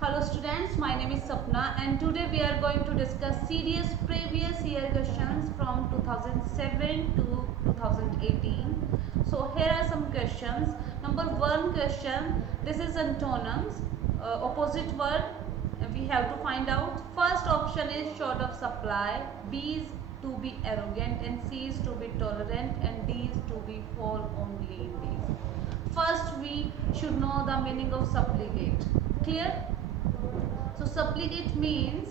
Hello students, my name is Sapna and today we are going to discuss serious previous year questions from 2007 to 2018. So here are some questions. Number one question, this is antonyms, opposite word we have to find out. First option is short of supply, B is to be arrogant and C is to be tolerant and D is to be fall on lean days. First we should know the meaning of supplicate. Clear? So supplicate means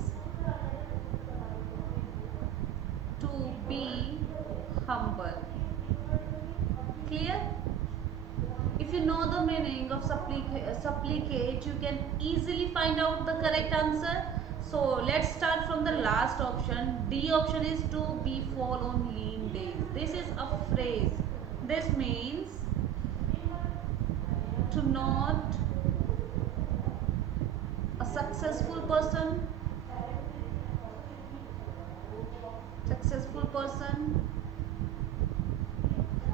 to be humble. Clear? If you know the meaning of supplicate, you can easily find out the correct answer. So let's start from the last option. D option is to be fall on lean days. This is a phrase. This means to not a successful person,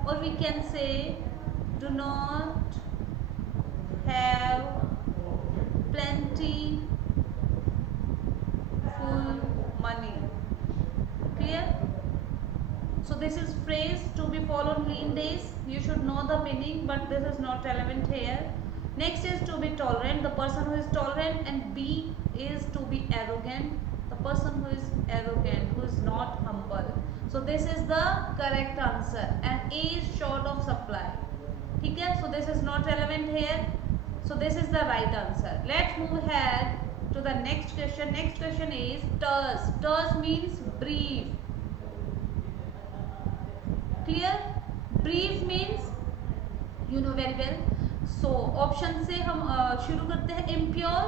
or we can say do not have plenty full money. Clear? So this is phrase to be followed lean days. You should know the meaning, but this is not relevant here. Next is to be tolerant, the person who is tolerant, and B is to be arrogant, the person who is arrogant, who is not humble. So this is the correct answer, and A is short of supply. Okay, so this is not relevant here. So this is the right answer. Let's move ahead to the next question. Next question is terse. Terse means brief. Clear? Brief means you know very well. So option से हम शुरू करते हैं. Impure,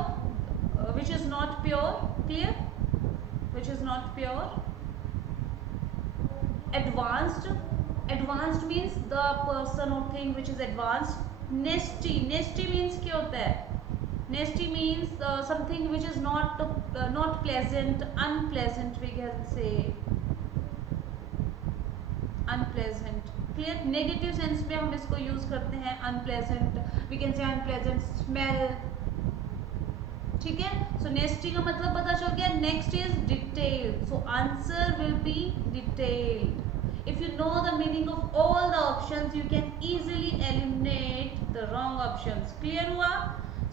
which is not pure. Clear? Which is not pure. Advanced. Advanced means the person or thing which is advanced. Nasty. Nasty means क्या होता है? Nasty means something which is not pleasant, unpleasant. We can say unpleasant. Clear? Negative sense में हम इसको use करते हैं. unpleasant, we can say unpleasant smell. ठीक है? So nasty का मतलब पता चल गया. Next is detailed. So answer will be detailed. If you know the meaning of all the options, you can easily eliminate the wrong options. Clear हुआ?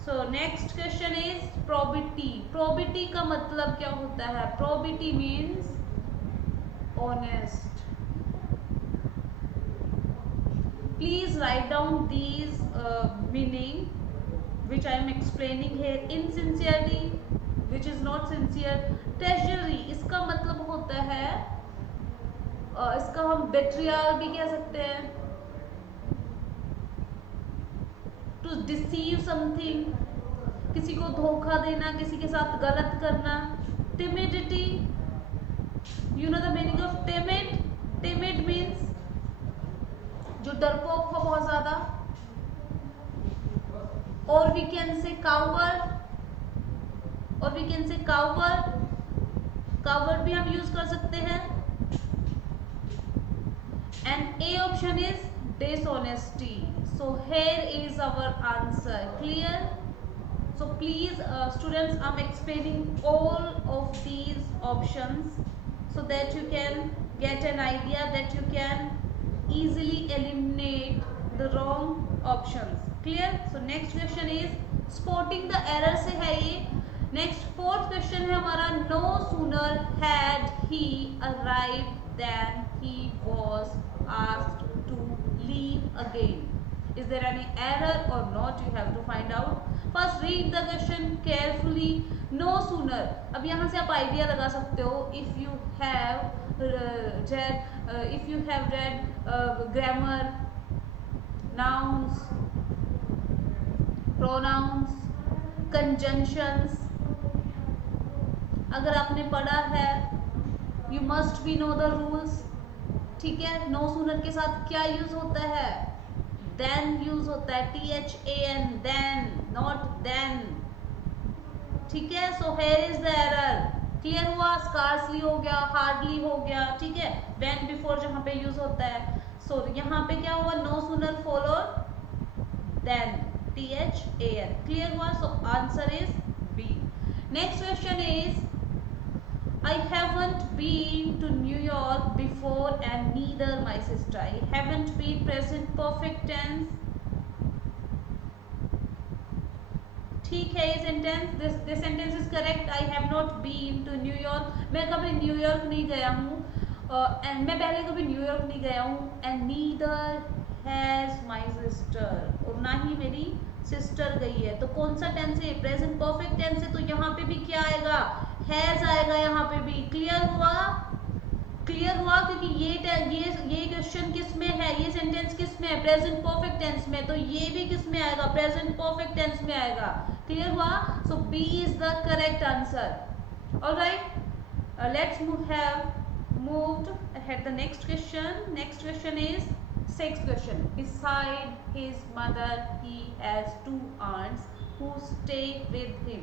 So next question is probity. Probity का मतलब क्या होता है? Probity means honest. Please write down these meaning which I am explaining here. Insincerity, which is not sincere. Treachery, इसका मतलब होता है इसका हम betrayal भी कह सकते हैं. To deceive something, किसी को धोखा देना, किसी के साथ गलत करना. Timidity, you know the meaning of timid? Timid means जो डरपोक हो बहुत ज्यादा. और we can say coward, और we can say coward. Coward भी हम यूज कर सकते हैं. And A option is dishonesty. So here is our answer. Clear? So please students, I'm explaining all of these options so that you can get an idea, that you can easily eliminate the wrong options. Clear? So next question is spotting the error से है ये. Next fourth question है हमारा. No sooner had he arrived than he was asked to leave again. Is there any error or not? You have to find out. First read the question carefully. No sooner. अब यहाँ से आप idea लगा सकते हो. If you have read grammar, nouns, pronouns, conjunctions, अगर आपने पढ़ा है, you must be know the rules. ठीक है? No sooner के साथ क्या यूज होता है? Then यूज होता है. THAN, then, not then. ठीक है? So here is the error. Clear हुआ? स्कार्सली हो गया, हार्डली हो गया. ठीक है? when before जहाँ पे यूज होता है. So यहाँ पे क्या हुआ? No sooner followed then. THAN. Clear हुआ? So answer is B. Next question is, I haven't been to New York before and neither my sister. I haven't been present perfect tense. ठीक है ये sentence, this sentence is correct. I have not been to New York. मैं कभी New York नहीं गया हूँ. And मैं पहले कभी न्यूयॉर्क नहीं गया हूँ. And neither has my sister. और ना ही मेरी सिस्टर गई है. तो कौन सा टेंस है? प्रेजेंट परफेक्ट टेंस है. तो यहाँ पे भी क्या आएगा? हैज आएगा यहाँ पे भी. क्लियर हुआ? क्लियर हुआ? क्योंकि ये क्वेश्चन किस में है? ये सेंटेंस किस में है? प्रेजेंट परफेक्ट टेंस में. तो ये भी किस में आएगा? प्रेजेंट परफेक्ट टेंस में आएगा. क्लियर हुआ? So B is the correct answer. Alright, let's have moved ahead the next question is sixth question. Beside his mother he has two aunts who stay with him.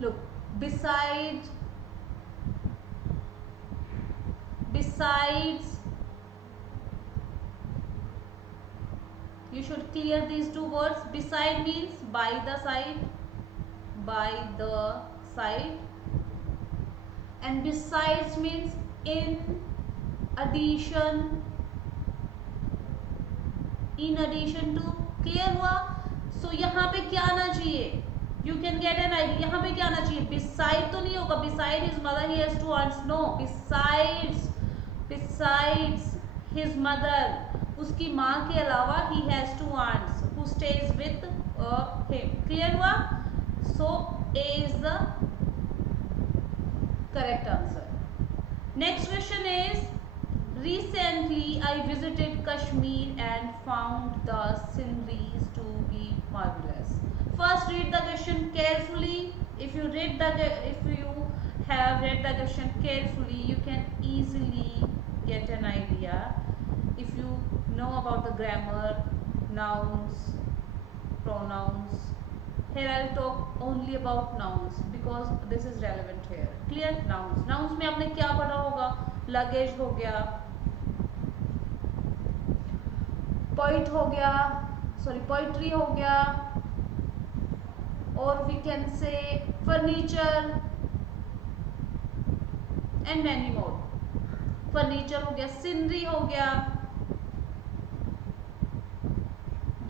Look, besides you should clear these two words. Beside means by the side, and besides means in addition to. Clear हुआ? So यहाँ पे क्या आना चाहिए? You can get an idea. यहाँ पे क्या आना चाहिए? बिसाइड तो नहीं होगा. Beside his mother he has two aunts. No, besides his mother, उसकी माँ के अलावा he has two aunts who stays with him. Clear हुआ? So A is the correct answer. Next question is, recently I visited Kashmir and found the sceneries to be marvelous. First read the question carefully. If you have read the question carefully, you can easily get an idea. If you know about the grammar, nouns, pronouns. Here I'll talk only about nouns because this is relevant here. Clear? Nouns में आपने क्या पढ़ा होगा? Luggage हो गया, poet हो गया, sorry poetry हो गया, और we can say furniture and many more. Furniture हो गया, सीनरी हो गया.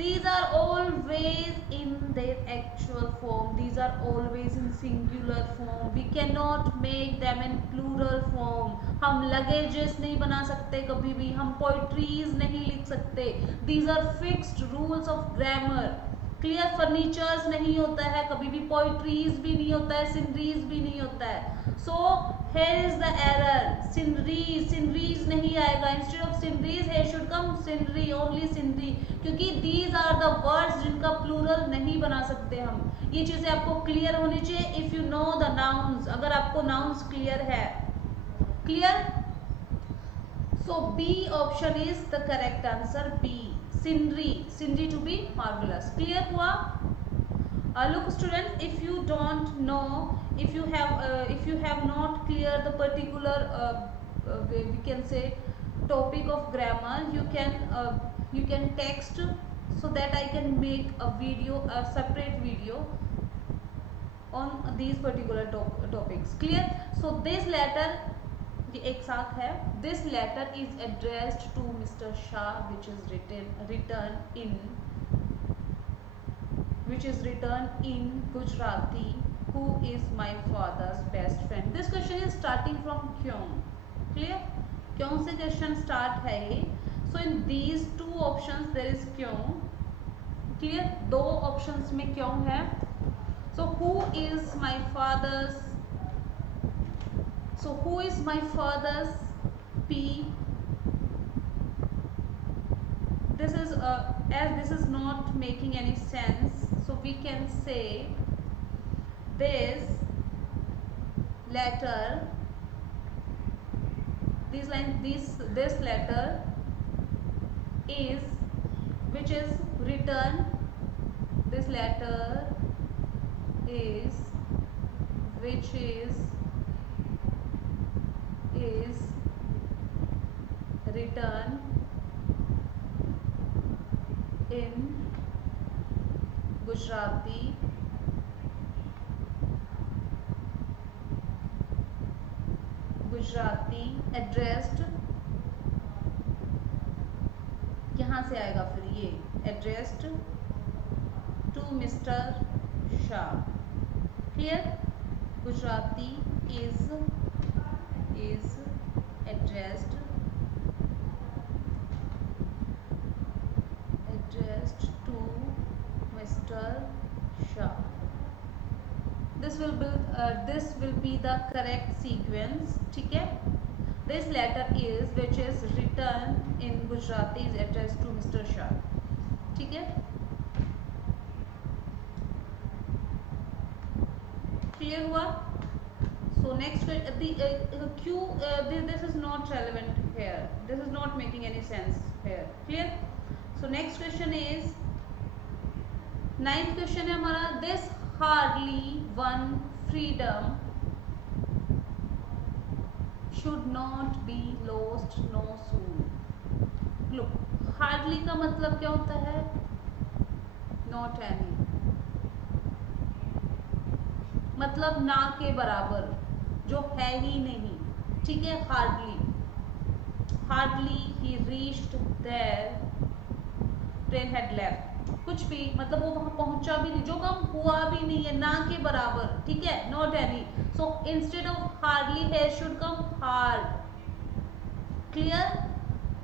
These are always in their actual form. These are always in singular form. We cannot make them in plural form. हम luggages नहीं बना सकते कभी भी. हम पोइट्रीज नहीं लिख सकते. These are fixed rules of grammar. Clear? Furnitures नहीं होता है कभी भी, पोइट्रीज भी नहीं होता है, सिनरीज भी नहीं होता है. सो here is the error. Sceneries नहीं आएगा. Instead of sceneries here should come scenery, only scenery, क्योंकि these are the words जिनका प्लूरल नहीं बना सकते हम. ये चीजें आपको क्लियर होनी चाहिए. If you know the nouns, अगर आपको नाउन्स क्लियर है. Clear? So B option is the correct answer. B, scenery to be marvellous. Clear हुआ? Look students, if you don't know, if you have not clear the particular we can say topic of grammar, you can text so that I can make a separate video on these particular topics. Clear? So this letter, ये एक साथ है. This letter is addressed to Mr. Shah, which is written in Gujarati, who is my father's best friend. This question is starting from क्यों. Clear? क्यों से question start है ये. So in these two options there is क्यों. Clear? दो options में क्यों है. So who is my father's P. This is as this is not making any sense, so we can say this letter, this letter is which is written. This letter is which is written in Gujarati Gujarati addressed, यहाँ से आएगा फिर ये addressed to mister Shah. Clear? Gujarati is addressed to Mr. Shah. This will be the correct sequence. ठीक है? This letter which is written in Gujarati is addressed to Mr. Shah. ठीक है? Clear हुआ? So next this is not relevant here. This is not making any sense here. Clear? So next question is 9th question है हमारा, this hardly won freedom should not be lost no soon. Look, hardly का मतलब क्या होता है? Not any, मतलब ना के बराबर, जो है ही नहीं। ठीक है? हार्डली ही reached there, train had left, कुछ भी मतलब वो वहां पहुंचा भी नहीं, जो काम हुआ भी नहीं है, ना के बराबर। ठीक है? Not any. So instead of hardly here should come hard. Clear?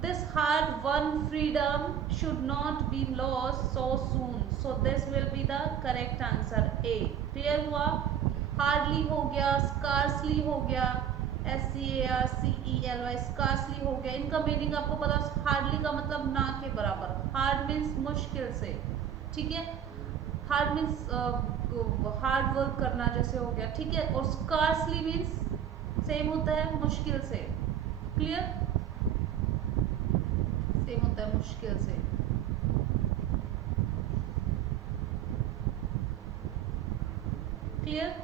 This hard won freedom should not be lost so soon, so this will be the correct answer A. Clear हुआ? हार्डली हो गया, scarcely हो गया, SCARCELY, scarcely हो गया। इनका meaning आपको पता, हार्डली का मतलब ना के बराबर, हार्ड मीन्स मुश्किल से। ठीक है? हार्ड मीन्स हार्ड वर्क करना जैसे हो गया। ठीक है? और स्कार्सली मीन्स सेम होता है मुश्किल से। क्लियर? सेम होता है मुश्किल से। Clear?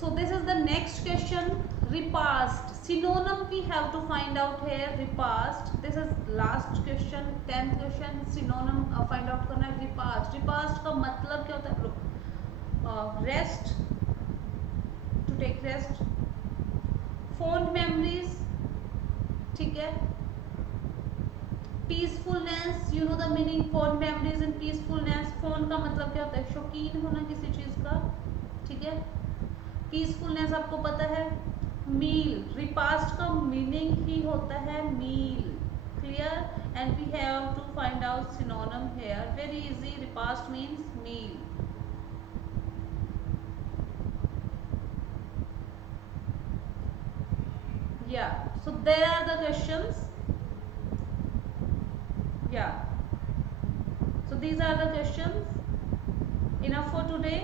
So this is the next question. Repast synonym we have to find out here. Repast, this is last question, 10th question. synonym find out करना है। repast का मतलब क्या होता है? Rest, to take rest, fond memories। ठीक है? Peacefulness, you know the meaning fond memories and peacefulness. Fond का मतलब क्या होता है? शौकीन होना किसी चीज का। ठीक है? पीसफुलनेस आपको पता है। मील, रिपास्ट का मीनिंग ही होता है meal. Clear? And we have to find out synonym here, very easy. Repast means meal. Yeah, so there are the questions. Yeah, so these are the questions. Enough for today.